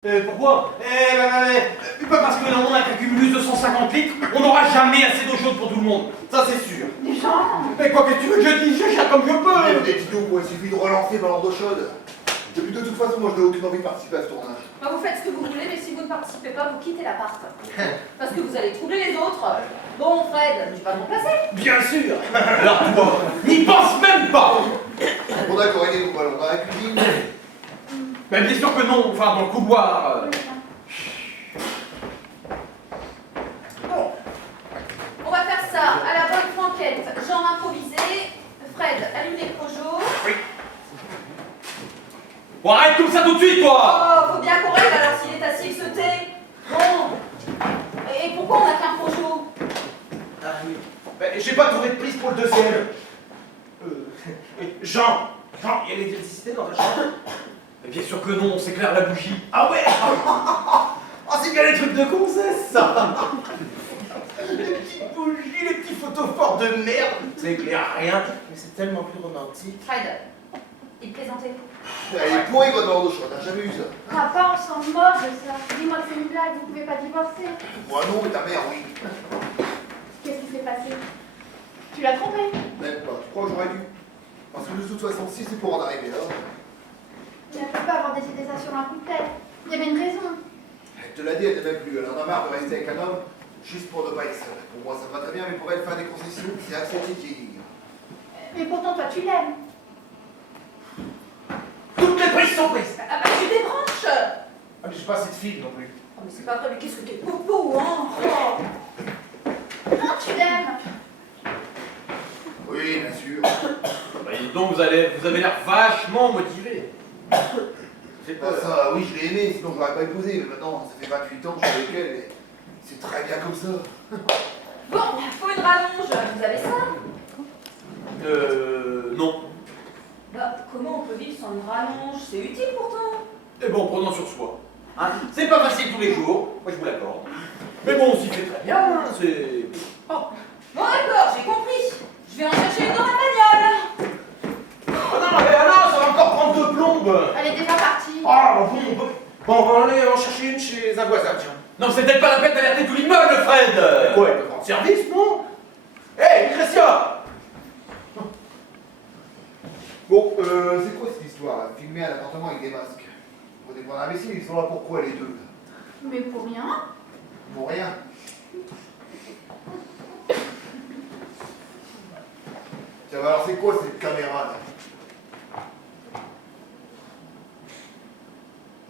Pourquoi parce que dans le monde avec un cumulus de 150 litres, on n'aura jamais assez d'eau chaude pour tout le monde. Ça, c'est sûr. Du genre. Mais quoi que tu veux que je dise, je gère comme je peux. Mais dites-nous, quoi, il suffit de relancer Ballon d'eau chaude. Et puis de toute façon, moi je n'ai aucune envie de participer à ce tournage. Bah, vous faites ce que vous voulez, mais si vous ne participez pas, vous quittez l'appart. Parce que vous allez troubler les autres. Bon, Fred, tu vas me remplacer. Bien sûr. Alors toi, n'y pense même pas. Bon d'accord, aidez-nous, Ballon, dans la cuisine. Mais bien sûr que non, enfin dans le couloir. Bon, on va faire ça à la bonne franquette. Genre improvisé. Fred, allume les projos. Oui. Bon, arrête tout ça tout de suite, toi. Oh, faut bien qu'on règle alors s'il est assis, il se tait. Bon. Et pourquoi on a qu'un projo? Ah oui. J'ai pas trouvé de prise pour le deuxième. Jean, il y a l'électricité dans ta chambre? Mais bien sûr que non, on s'éclaire la bougie. Ah ouais. Ah, c'est bien les trucs de gonzesse, ça. Les petites bougies, les petits photophores de merde. Ça éclaire rien, mais c'est tellement plus romantique. Fred, il plaisantait. Elle est pourrie votre Ballon d'eau chaude, t'as jamais eu ça. Papa, on s'en moque de ça. Dis-moi que c'est une blague, vous pouvez pas divorcer. Moi non, mais ta mère, oui. Qu'est-ce qui s'est passé? Tu l'as trompé? Même pas, tu crois que j'aurais dû? Parce que de toute façon, si c'est pour en arriver là... Elle ne peut pas avoir décidé ça sur un coup de tête. Il y avait une raison. Elle te l'a dit, elle ne m'aime plus. Elle en a marre de rester avec un homme juste pour ne pas être seule. Pour moi, ça me va très bien, mais pour elle, faire des concessions, c'est accepter de vieillir. Mais pourtant, toi, tu l'aimes. Toutes les prises sont prises. Ah bah tu débranches. Ah, mais j'ai pas assez de fil non plus. Oh, mais c'est pas vrai, mais qu'est-ce que t'es popo, hein? Oh. Non, tu l'aimes. Oui, bien sûr. Bah, dis donc, vous avez l'air vachement motivé. C'est Bah, ça, oui, je l'ai aimé, sinon je l'aurais pas épousé. Mais maintenant, ça fait 28 ans que je suis avec elle et c'est très bien comme ça. Bon, faut une rallonge. Vous avez ça? Non. Bah, comment on peut vivre sans une rallonge? C'est utile pourtant. Eh bon, prenons sur soi. Hein, c'est pas facile tous les jours, moi je vous l'accorde. Mais bon, on s'y fait très bien, hein, c'est... Oh. Bon d'accord, j'ai compris. Je vais en chercher une dans la bagnole. Oh non, mais alors, ça va encore prendre deux plombes. Elle est déjà partie. Ah, bon, on va aller en chercher une chez un voisin, tiens. Non, c'est peut-être pas la peine d'alerter tout l'immeuble, Fred. Quoi, il peut rendre service, non? Hé, Christian. Bon, c'est quoi cette histoire là? Filmer un appartement avec des masques. Pour des points d'imbéciles, ils sont là pourquoi les deux là? Mais pour rien. Pour rien. Tiens, bah alors c'est quoi cette caméra là?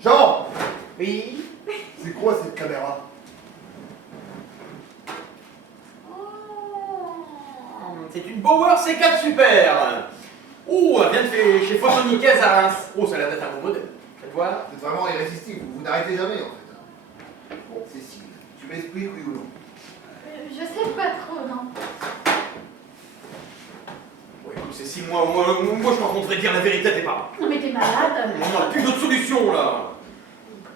Jean! Oui. C'est quoi cette caméra? C'est une Bauer C4 Super. Oh, elle vient de chez Photoniquez à Reims. Oh, ça a l'air d'être un beau modèle. Faites voir. Vous êtes vraiment irrésistible, vous n'arrêtez jamais en fait. Bon, Cécile, tu m'expliques oui ou non? Je sais pas trop, non. Ouais, écoute, c'est 6 mois. Moi, je me compterais dire la vérité à tes parents. Non, mais t'es malade. On n'a plus d'autre solution, là.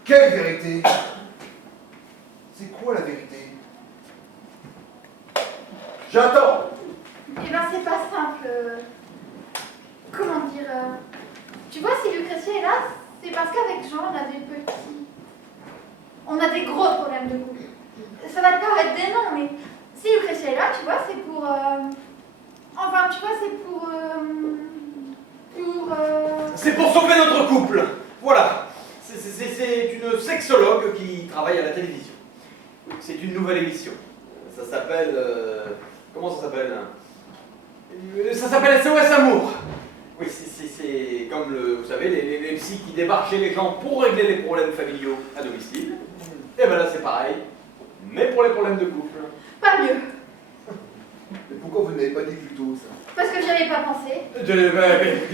Quelle vérité? C'est quoi la vérité? J'attends! Eh ben, c'est pas simple. Comment dire Tu vois, si Lucrétia est là, c'est parce qu'avec Jean, on a des petits... On a des gros problèmes de couple. Ça va te paraître des noms, mais si Lucrétia est là, tu vois, c'est pour... Enfin, tu vois, c'est pour... C'est pour sauver notre couple. Voilà. C'est une sexologue qui travaille à la télévision. C'est une nouvelle émission. Ça s'appelle... comment ça s'appelle? Ça s'appelle SOS Amour. Oui, c'est comme, vous savez, les psys qui débarquent chez les gens pour régler les problèmes familiaux à domicile. Et ben là, c'est pareil. Mais pour les problèmes de couple. Pas mieux. Mais pourquoi vous ne l'avez pas dit plus tôt ça? Parce que j'y avais pas pensé.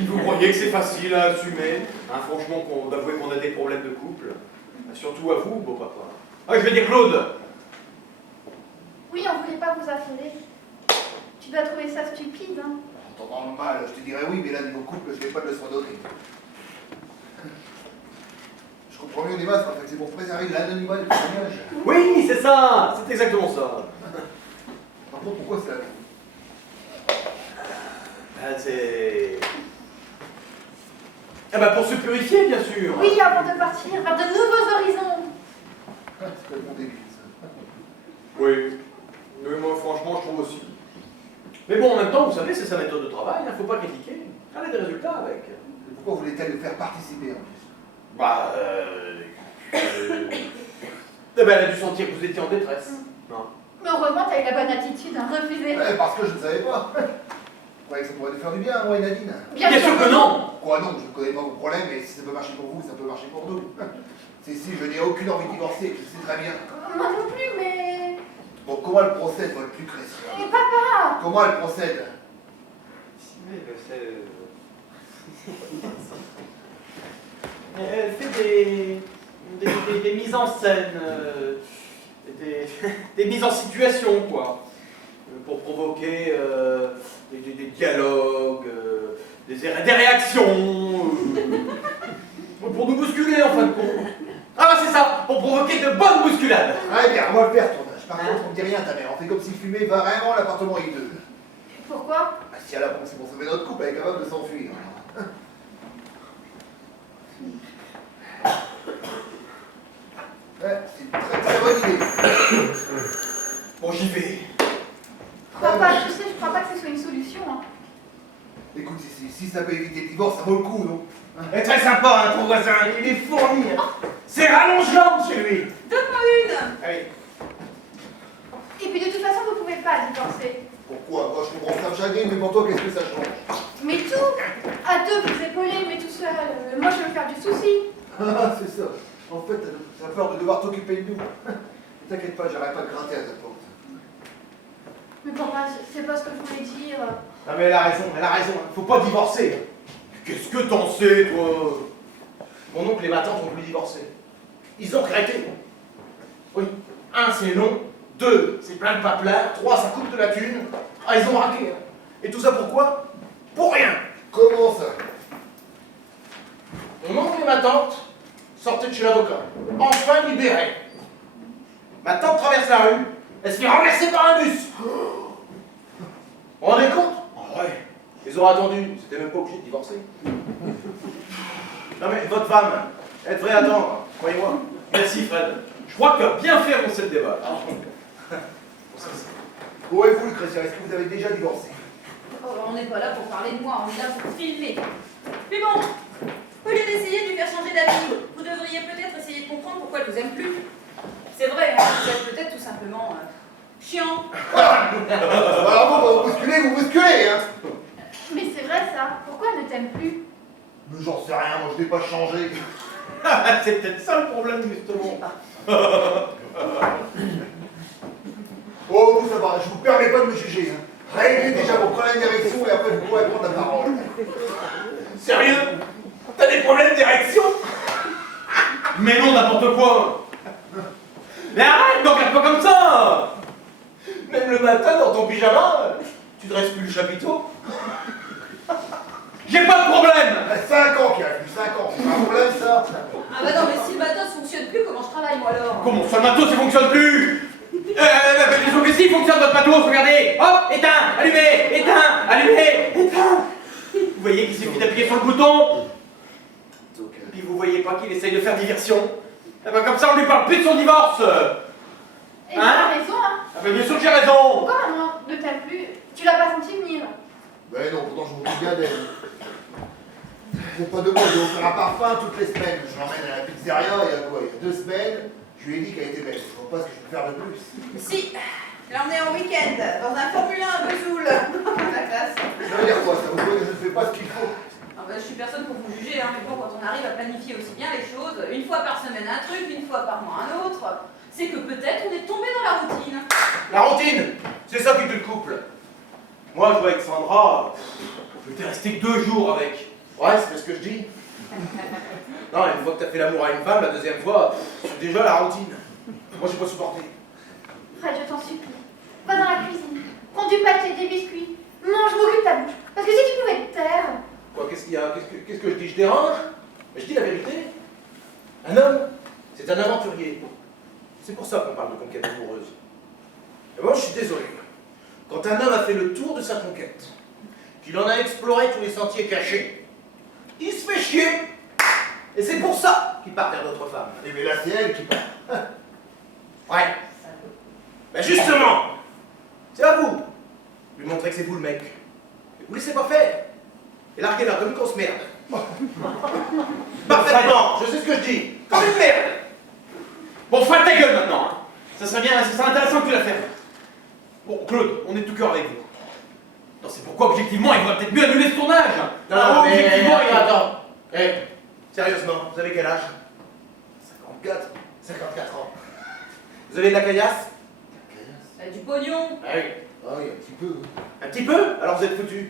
Vous croyez que c'est facile à assumer? Hein, franchement, d'avouer qu'on a des problèmes de couple. Surtout à vous, beau papa. Ah, je vais dire Claude. Oui, on voulait pas vous affoler. Tu dois trouver ça stupide, hein. En t'entendant mal, je te dirais oui, mais là, niveau couple, je n'ai pas de leçon à donner. Je comprends mieux les masques, en fait, c'est pour préserver l'anonymat du témoignage. Oui, c'est ça. C'est exactement ça. Par contre, pourquoi c'est la vie? C'est... Ah bah pour se purifier, bien sûr. Oui, avant de partir, vers de nouveaux horizons. C'est complètement débile, ça. Oui. Mais moi, franchement, je trouve aussi. Mais bon, en même temps, vous savez, c'est sa méthode de travail, il ne faut pas critiquer. Elle a des résultats avec. Et pourquoi voulait-elle le faire participer, en plus? Bah, eh ben, elle a dû sentir que vous étiez en détresse. Non. Mais heureusement, t'as eu la bonne attitude, hein, refuser. Ouais, parce que je ne savais pas. Vous croyez que ça pourrait te faire du bien, moi et Nadine? Bien sûr que non. Quoi non, je ne connais pas vos problèmes, et si ça peut marcher pour vous, ça peut marcher pour nous. Si, je n'ai aucune envie de divorcer, je sais très bien. Moi non plus, mais... Bon, comment elle procède, votre Lucrèce? Mais papa! Comment elle procède? Oui, elle fait des mises en scène, des mises en situation, quoi. Pour provoquer des dialogues, des réactions, pour nous bousculer, en fin de compte. Ah bah c'est ça, pour provoquer de bonnes bousculades. Ah bien, on va le faire, tournage. Par contre, on ne dit rien à ta mère. On fait comme si fumer vraiment l'appartement hideux. Pourquoi? Ah, si elle a pensé pour sauver notre couple, elle est capable de s'enfuir. Ouais, c'est une très très bonne idée. Bon, j'y vais. Papa, tu sais, je crois pas que ce soit une solution, hein. Écoute, si ça peut éviter le divorce, ça vaut le coup, non? Elle est très sympa, hein, ton voisin, il est fourni. C'est rallonge-jambes chez lui. Donne-moi une. Allez. Et puis de toute façon, vous pouvez pas divorcer. Pourquoi? Moi, je comprends ça me chagrine, mais pour toi, qu'est-ce que ça change? Mais tout! À deux, vous épaulez, mais tout seul. Moi, je veux faire du souci. Ah, c'est ça. En fait, t'as peur de devoir t'occuper de nous. Ne t'inquiète pas, j'arrête pas de grinter à ta porte. Mais papa, c'est pas ce que je voulais dire. Non mais elle a raison, faut pas divorcer. Qu'est-ce que t'en sais, toi? Mon oncle et ma tante ont voulu divorcer. Ils ont regretté. Oui, 1 c'est long, 2 c'est plein de paplard, 3 ça coûte de la thune. Ah ils ont raqué. Hein. Et tout ça pourquoi? Pour rien. Comment ça? Mon oncle et ma tante sortaient de chez l'avocat, enfin libérés. Ma tante traverse la rue, elle se fait renverser par un bus. Vous vous rendez compte? Ah ouais. Ils ont attendu, ils n'étaient même pas obligés de divorcer. Non mais votre femme, elle devrait attendre, croyez-moi. Merci, Fred. Je crois que tu as bien fait à lancer le débat. Où est-vous, Lucrèce? Est-ce que vous avez déjà divorcé? Oh, on n'est pas là pour parler de moi, on est là pour filmer. Mais bon, au lieu d'essayer de lui faire changer d'avis, vous devriez peut-être essayer de comprendre pourquoi elle vous aime plus. C'est vrai, hein, vous êtes peut-être tout simplement chiant. Alors vous bousculez, hein? Mais c'est vrai ça. Pourquoi elle ne t'aime plus? Mais j'en sais rien, moi je n'ai pas changé. C'est peut-être ça le problème, Je sais justement. pas. Oh, vous, ça va, je vous permets pas de me juger. Hein. Réglez déjà vos problèmes d'érection et après vous pourrez prendre la parole. Sérieux? T'as des problèmes d'érection? Mais non, n'importe quoi. Mais arrête, ne regarde pas comme ça. Même le matin, dans ton pyjama, tu dresses plus le chapiteau? J'ai pas de problème. 5 ans qu'il a plus 5 ans, c'est pas un problème ça? Ah bah non, mais si le matos fonctionne plus, comment je travaille moi alors? Comment ça, le matos, ça fonctionne plus? Mais si, il fonctionne votre matos, regardez. Hop, éteint, allumé, éteint, allumé, éteint. Vous voyez qu'il suffit d'appuyer sur le bouton. Et puis vous voyez pas qu'il essaye de faire diversion. Eh ben comme ça, on lui parle plus de son divorce. Et tu as raison, hein. Ah ben bien sûr que j'ai raison. Pourquoi maman ne t'aime plus? Tu l'as pas senti venir. Ben non, pourtant je m'occupe bien d'elle. C'est pas de moi, je vais offrir un parfum toutes les semaines. Je l'emmène à la pizzeria, il y a quoi? Il y a 2 semaines, je lui ai dit qu'elle était belle. Je vois pas ce que je peux faire de plus. Si, là on est en week-end, dans un Formule 1 à Vesoul. La classe. Ça veut dire quoi? Ça veut dire que je ne fais pas ce qu'il faut. Ah bah, je suis personne pour vous juger, hein, mais bon, quand on arrive à planifier aussi bien les choses, une fois par semaine un truc, une fois par mois un autre, c'est que peut-être on est tombé dans la routine. La routine, c'est ça qui tue le couple. Moi, je vois avec Sandra, Je t'ai resté que 2 jours avec. ouais, c'est ce que je dis. Non, une fois que t'as fait l'amour à une femme, la deuxième fois, c'est déjà la routine. Moi, j'ai pas supporté. Fred, je t'en supplie. Va dans la cuisine. Prends du pâté, des biscuits. Mange, m'occupe ta bouche. Parce que si tu pouvais te taire. Quoi, qu'est-ce qu'il y a? Qu'est-ce que je dis? Je dérange? Mais je dis la vérité. Un homme, c'est un aventurier. C'est pour ça qu'on parle de conquête amoureuse. Et moi, je suis désolé. Quand un homme a fait le tour de sa conquête, qu'il en a exploré tous les sentiers cachés, il se fait chier. Et c'est pour ça qu'il part vers d'autres femmes. Et mais là, c'est elle qui parle. Ouais. Ben justement, c'est à vous. Lui montrer que c'est vous le mec. Vous laissez pas faire. Et larguez-la comme une grosse merde. Parfaitement, je sais ce que je dis. Comme une merde. Bon, ferme ta gueule maintenant, hein. Ça serait intéressant que tu la fermes. Bon, Claude, on est tout cœur avec vous. Non, c'est pourquoi, objectivement, il faudrait peut-être mieux annuler ce tournage. Non, mais objectivement, attends. Eh, sérieusement, vous avez quel âge? 54. 54 ans. Vous avez de la caillasse? Du pognon. Ah oui. Ah oui, un petit peu. Un petit peu? Alors vous êtes foutus.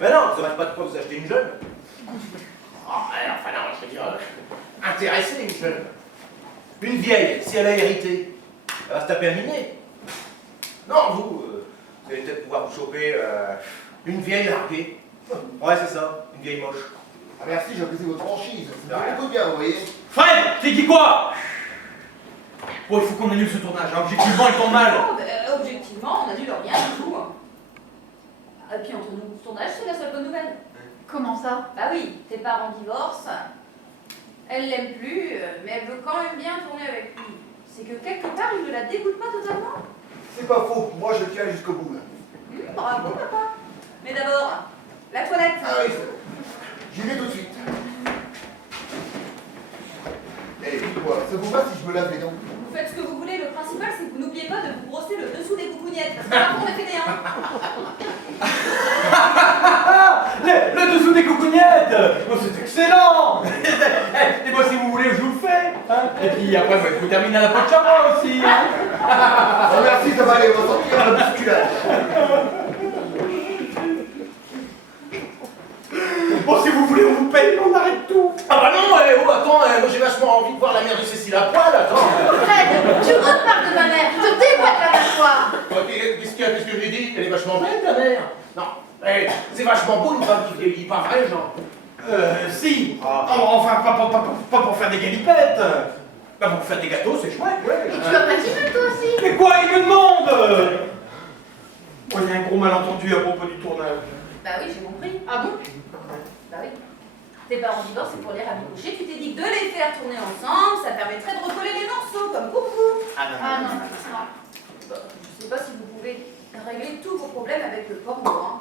Mais non, vous n'aurez pas de quoi vous acheter une jeune. Oh, enfin non, je veux dire, intéresser une jeune. Une vieille, si elle a hérité, elle va se taper un minet. Non, vous allez peut-être pouvoir vous choper une vieille larguée. Ouais, c'est ça, une vieille moche. Ah merci, j'apprécie votre franchise. De Ça rien. me fait beaucoup bien, vous voyez. Fred, t'es qui quoi? Bon, il faut qu'on annule ce tournage, hein. Objectivement, il tombe mal. Non, objectivement, on annule rien du tout. Et puis entre nous, ce tournage, c'est la seule bonne nouvelle. Comment ça? Bah oui, tes parents divorcent, elle l'aime plus, mais elle veut quand même bien tourner avec lui. C'est que quelque part, il ne la dégoûte pas totalement. C'est pas faux, moi je tiens jusqu'au bout là. Bravo, papa. Mais d'abord, la toilette. Ah oui, c'est bon. J'y vais tout de suite. Eh, dites-moi, ça vous va si je me lave les dents? Vous faites ce que vous voulez, le principal, c'est que vous n'oubliez pas de vous brosser le dessous des coucougnettes, parce que parfois on est fainéants. Le dessous des coucougnettes. Oh, c'est excellent. Et moi, si vous voulez, je vous le fais, hein. Et puis après, vous terminez à la poche à moi aussi, hein. Ah merci, ça va aller, on va sortir le bousculage. Bon, si vous voulez, on vous paye, on arrête tout. Ah bah non, oh attends, moi j'ai vachement envie de voir la mère de Cécile à poil, attends. Fred, tu reparles de ma mère, je te déboîte la dernière fois. Qu'est-ce que je lui ai dit? Elle est vachement belle ta mère. Non, c'est vachement beau une femme qui vieillit, pas vrai, genre. Si. Enfin, pas pour faire des galipettes. Bah, pour faire des gâteaux, c'est chouette, ouais. Et tu as pas dit même toi aussi? Mais quoi, il me demande. Oh, il y a un gros malentendu à propos du tournage. Bah oui, j'ai compris. Ah bon? Bah oui. Tes parents divorcent, c'est pour les rabibocher. Tu t'es dit que de les faire tourner ensemble, ça permettrait de recoller les morceaux, comme pour vous. Ah non. Bah, je sais pas si vous pouvez régler tous vos problèmes avec le porno, hein.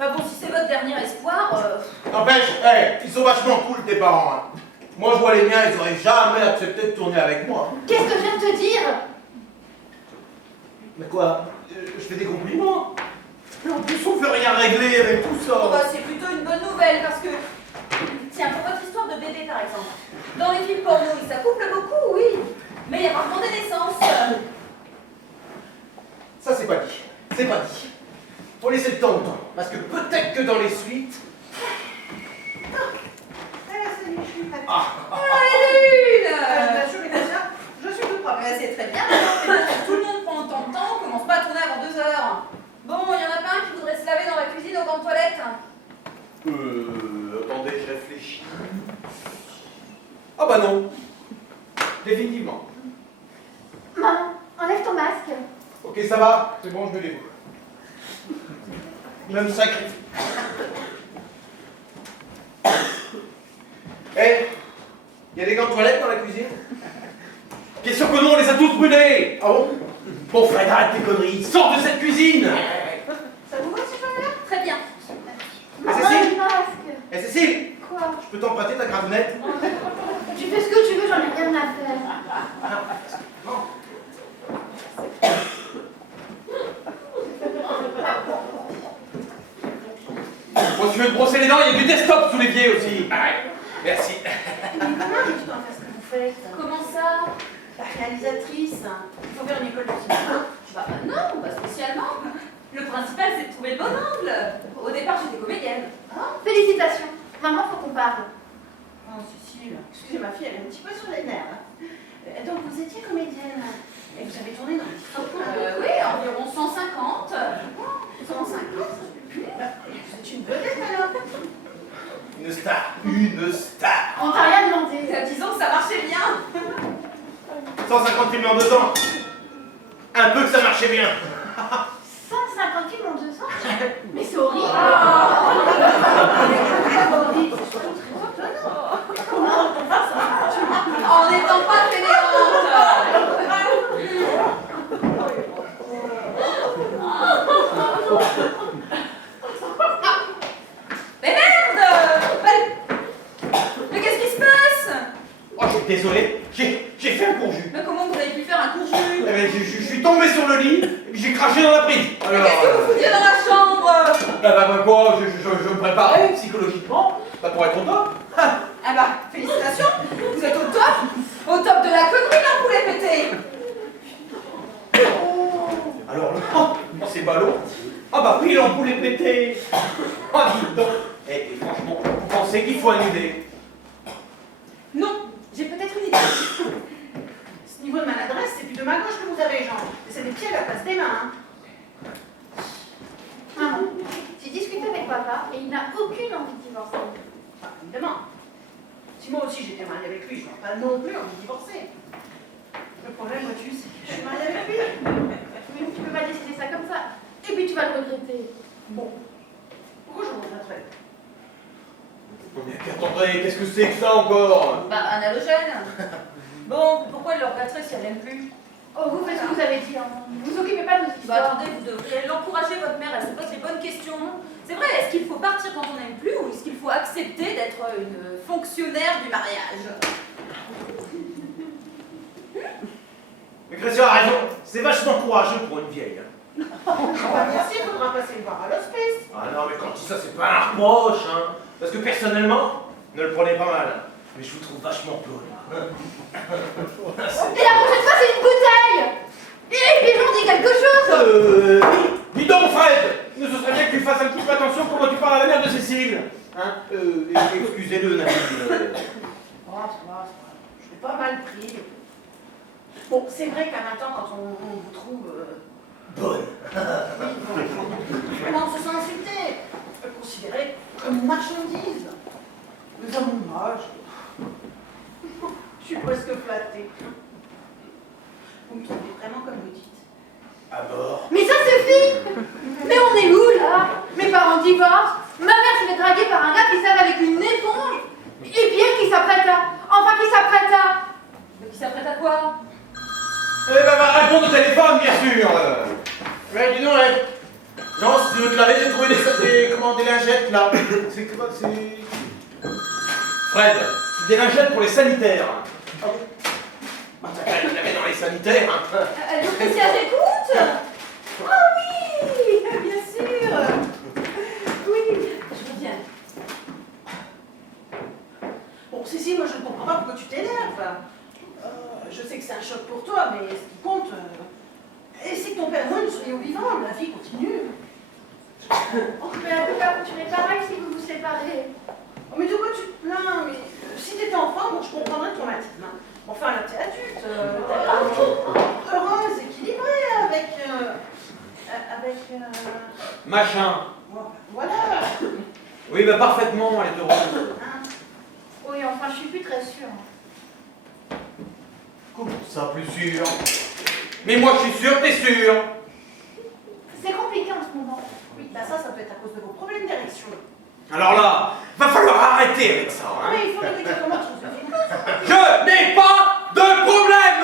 Enfin bon, si c'est votre dernier espoir, N'empêche, ils sont vachement cool tes parents. Hein. Moi je vois les miens, ils auraient jamais accepté de tourner avec moi. Qu'est-ce que je viens de te dire? Mais quoi? Je fais des compliments. Mais en plus, on fait rien régler avec tout ça. bah, c'est plutôt une bonne nouvelle parce que, tiens, pour votre histoire de bébé par exemple, dans les films porno, ils s'accouplent beaucoup, oui, mais il y a rarement des naissances. Ça c'est pas dit. C'est pas dit. Faut laisser le temps au temps. Parce que peut-être que dans les suites. Lune je suis tout propre, mais c'est très bien, mais bon, si tout le monde prend autant de temps, on commence pas à tourner avant 2 heures. Bon, il y en a pas un qui voudrait se laver dans la cuisine au banc de toilette. Attendez, je réfléchis. Ah bah non. Définitivement. Maman, enlève ton masque. Ok, ça va. C'est bon, je me débrouille. Je me sacrifie. Y a des gants de toilette dans la cuisine? Question que non, on les a tous brûlés. Ah bon? Bon, Fred, arrête tes conneries. Sors de cette cuisine. Ça vous va, si je veux? Très bien. Maman, Cécile le masque. Eh Cécile, Quoi? je peux t'emprunter ta cravounette? Tu fais ce que tu veux, j'en ai rien à faire. Bon, si tu veux te brosser les dents, il y a du desktop sous les pieds aussi. Merci. Mais comment je dois faire ce que vous faites? Comment ça? La réalisatrice, il faut faire une école de cinéma. Bah non, pas spécialement. Le principal, c'est de trouver le bon angle. Au départ, j'étais comédienne. Félicitations. Maman, faut qu'on parle. Oh, Cécile, excusez ma fille, elle est un petit peu sur les nerfs. Donc, vous étiez comédienne et vous avez tourné dans les différents films. Oui, environ 150. 150. Vous êtes une vedette alors. Une star. Une star. On t'a rien demandé. Disons que ça marchait bien. 150 films en 2 ans. Un peu que ça marchait bien. 150 films en 2 ans? Mais c'est horrible. Ah. Comment on va ça? En n'étant pas fainéante. Mais merde! Mais qu'est-ce qui se passe? Oh, je suis désolé, j'ai fait un courju. Mais comment vous avez pu faire un courju? Eh ben, je suis tombé sur le lit, et puis j'ai craché dans la prise. Mais qu'est-ce que vous foutiez dans la chambre? Quoi, je me préparais psychologiquement pour être au top. Ah bah, félicitations! Vous êtes au top! Au top de la connerie, l'ampoule est pétée! Alors là, c'est ballot. Ah bah oui, l'ampoule est pétée. Ah, dites donc. Et franchement, vous pensez qu'il faut annuler? Non, j'ai peut-être une idée. Ce niveau de maladresse, c'est plus de ma gauche que vous avez, Jean. C'est des pieds à la place des mains. Hein. Maman, j'ai discuté avec papa et il n'a aucune envie de divorcer. Enfin, évidemment. Si moi aussi j'étais mariée avec lui, je n'aurais pas non plus envie de divorcer. Le problème, vois-tu, c'est que je suis mariée avec lui. Mais tu peux pas décider ça comme ça. Et puis tu vas le regretter. Bon. Pourquoi je regretterais? Mais attendez, qu'est-ce que c'est que ça encore? Bah, un halogène. Bon, pourquoi elle le regretterait si elle l'aime plus? Oh, vous faites ce que vous avez dit. Hein. Vous vous occupez pas de nos Bah histoires. attendez, vous devriez l'encourager, votre mère, elle se pose les bonnes questions. C'est vrai, est-ce qu'il faut partir quand on n'aime plus ou est-ce qu'il faut accepter d'être une fonctionnaire du mariage? Mais Christian a raison, c'est vachement courageux pour une vieille. Hein. Ah bah merci, il faudra passer le voir à l'hospice. Ah non, mais quand je dis ça, c'est pas un reproche, hein. Parce que personnellement, ne le prenez pas mal. Mais je vous trouve vachement bonne. Et la prochaine fois, c'est une bouteille. Et puis j'en dis quelque chose. Dis donc, Fred, ce serait bien que tu fasses un petit peu attention comment tu parles à la mère de Cécile. Hein? Excusez-le, Nadine. Oh, ça va, ça va. Je l'ai pas mal pris. Bon, c'est vrai qu'à maintenant, quand on vous trouve... Bonne. Comment on se sent insulté? Considéré comme une marchandise. Nous avons mon âge. Je suis presque flattée. Vous me trouvez vraiment comme vous dites. À mort. Mais ça suffit. Mais on est où là? Mes parents divorcent. Ma mère se fait draguer par un gars qui sert avec une éponge. Et puis elle qui s'apprête à... Enfin, qui s'apprête à... Mais qui s'apprête à quoi? Eh ben, va répondre au téléphone, bien sûr. Ouais, dis donc, hein. Jean, si tu veux te laver, j'ai trouvé des lingettes, là. C'est quoi, c'est... Fred, c'est des lingettes pour les sanitaires. Ah bon? Bah, t'as qu'à les laver dans les sanitaires, hein. Lucretia, j'écoute. Ah oui, bien sûr. Oui, je reviens. Bon, si, moi je ne comprends pas pourquoi tu t'énerves. Je sais que c'est un choc pour toi, mais ce qui compte, c'est que ton père et moi, nous soyons vivants, la vie continue. Mais elle peut pas continuer pareil si vous vous séparez. Oh, mais de quoi tu te plains? Mais si t'étais enfant, bon, je comprendrais ton traumatisme. Hein. Enfin, là, t'es adulte, t'es heureuse, équilibrée, avec... Machin. Voilà. Oui, bah parfaitement, elle est heureuse. Hein. Oui, enfin, je suis plus très sûre. Comment ça, plus sûr? Mais moi, je suis sûr, t'es sûr? C'est compliqué en ce moment. Oui, bah ça peut être à cause de vos problèmes d'érection. Alors là, va falloir arrêter avec ça. Ah, Hein? mais il faut le dire comment tu nous fais. Je n'ai pas de problème.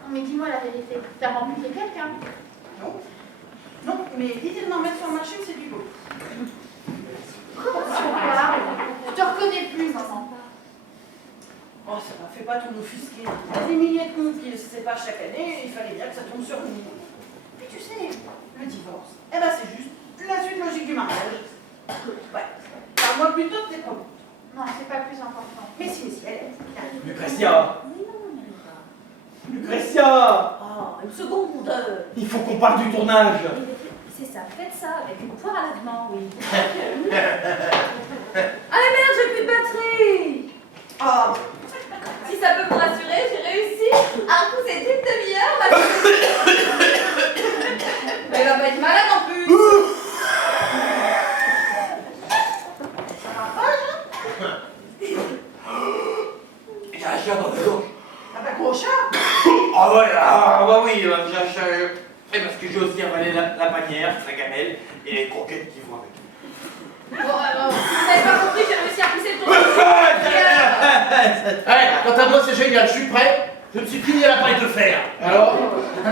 Non, mais dis-moi la vérité. T'as rencontré quelqu'un? Non. Non, mais l'idée de m'en mettre sur le marché, c'est du beau. Comment tu parles? Je te reconnais plus, maman. Oh, ça ne fait pas tout offusquer. Il y a des milliers de couples qui ne se séparent chaque année, il fallait bien que ça tombe sur nous. Puis tu sais, le divorce, eh ben c'est juste la suite logique du mariage. Ouais. Parle-moi plutôt de tes propos. Non, c'est pas le plus important. Mais si, elle est. Lucretia. Mais non, on n'y arrive pas. Lucretia. Oh, une seconde. Il faut qu'on parle du tournage. C'est ça, faites ça avec une poire à lavement, oui. Allez merde, j'ai plus de batterie. Oh, Si ça peut vous rassurer, j'ai réussi. Un coup, c'est une demi-heure, ma Mais elle va pas être malade en plus. ça va pas, Jean? Il y a un chien dans le dos. Ah bah gros chat. j'ai aussi avalé la panière, la gamelle et les croquettes qui vont avec. Bon, alors, vous n'avez pas compris, j'ai réussi à pousser le tour. Quant à moi, c'est génial, je suis prêt. Je me suis fini à l'appareil de fer. Alors Mais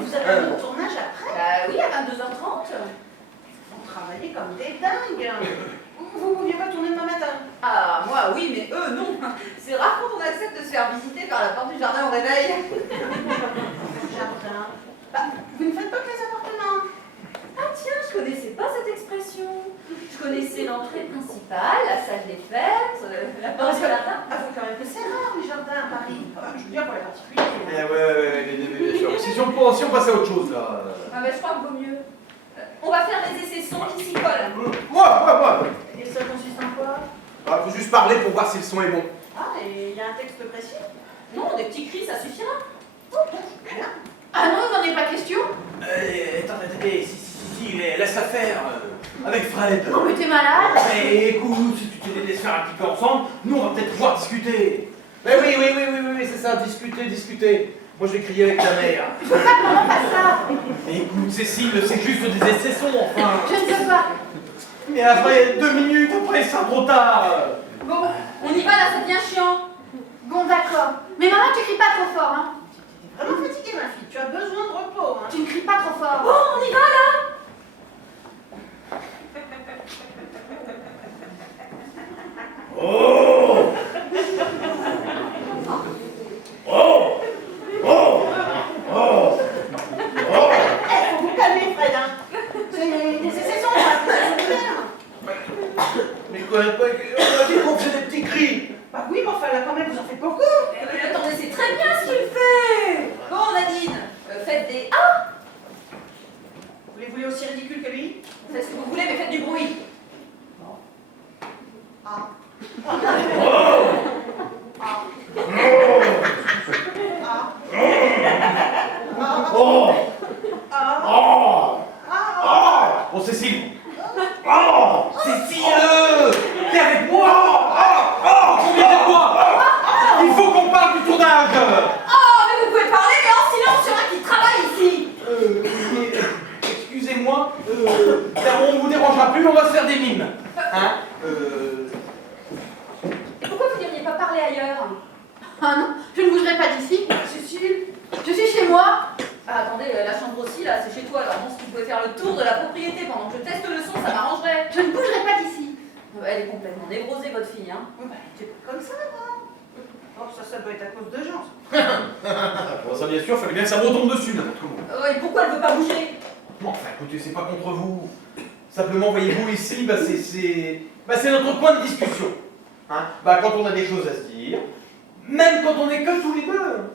vous avez un autre tournage après? Bah oui, à 22h30. Vous travaillez comme des dingues. Vous pouviez pas tourner demain matin? Ah, moi oui, mais eux non. C'est rare quand on accepte de se faire visiter par la porte du jardin au réveil. Jardin. Bah, vous ne faites pas que les appartements. Ah tiens, je connaissais pas cette expression. Je connaissais l'entrée principale, la salle des fêtes, la porte du jardin. Avouez quand même que c'est rare les jardins à Paris. Je veux dire pour les particuliers. Bien sûr. Si on passait à autre chose là. Ah bah je crois qu'il vaut mieux. On va faire des essais sons qui s'y collent. Moi. Et ça consiste en quoi? Faut juste parler pour voir si le son est bon. Ah, et il y a un texte précis? Non, des petits cris, ça suffira. Oh, bon, bien. Ah non, il n'en est pas question. Attendez, si, laisse-la faire. Avec Fred. Non, mais t'es malade. Mais écoute, si tu te laisses faire un petit peu ensemble, nous on va peut-être pouvoir discuter. Mais oui, c'est ça, discuter. Moi je vais crier avec ta mère. Je veux pas que maman fasse ça. Mais écoute, Cécile, c'est juste des essais sons, enfin. Je ne veux pas. Mais après 2 minutes, après c'est trop tard. Bon, on y va là, ça devient chiant. Bon, d'accord. Mais maman, tu cries pas trop fort, hein. T'es vraiment fatiguée, ma fille. Tu as besoin de repos, hein. Tu ne cries pas trop fort. Bon, on y va là. Faut vous calmer, Fred, hein. C'est des essais sons, Mais quoi, on a dit qu'on faisait des petits cris. Bah oui, mais enfin là quand même, vous en faites beaucoup. Attendez, c'est très bien ce qu'il fait. Bon, Nadine, faites des A. Voulez-vous aussi ridicule que lui? Faites ce que vous voulez, mais faites du bruit. Ah. Bon, Cécile. Cécile, t'es avec moi. Combien de moi? Il faut qu'on parle du tournage. Oh, mais vous pouvez parler, mais en silence, il y en a qui travaillent ici. Excusez-moi, on vous dérangera plus, on va se faire des mimes. Hein Et pourquoi vous n'iriez pas parler ailleurs? Ah non, je ne bougerai pas d'ici. Cécile. Je suis chez moi. Ah, attendez, la chambre aussi, là, c'est chez toi. Alors bon, si tu pouvais faire le tour de la propriété pendant que je teste le son, ça m'arrangerait. Je ne bougerai pas d'ici. Elle est complètement névrosée, votre fille, hein. Oui, bah, t'es pas comme ça, moi. Oh, ça doit être à cause de Jean. Bon, ça, bien sûr, fallait bien que ça me retombe dessus, n'importe comment. Et pourquoi elle veut pas bouger? Bon, enfin, écoutez, c'est pas contre vous. Simplement, voyez-vous, ici, c'est notre point de discussion. Hein, quand on a des choses à se dire, même quand on est que tous les deux.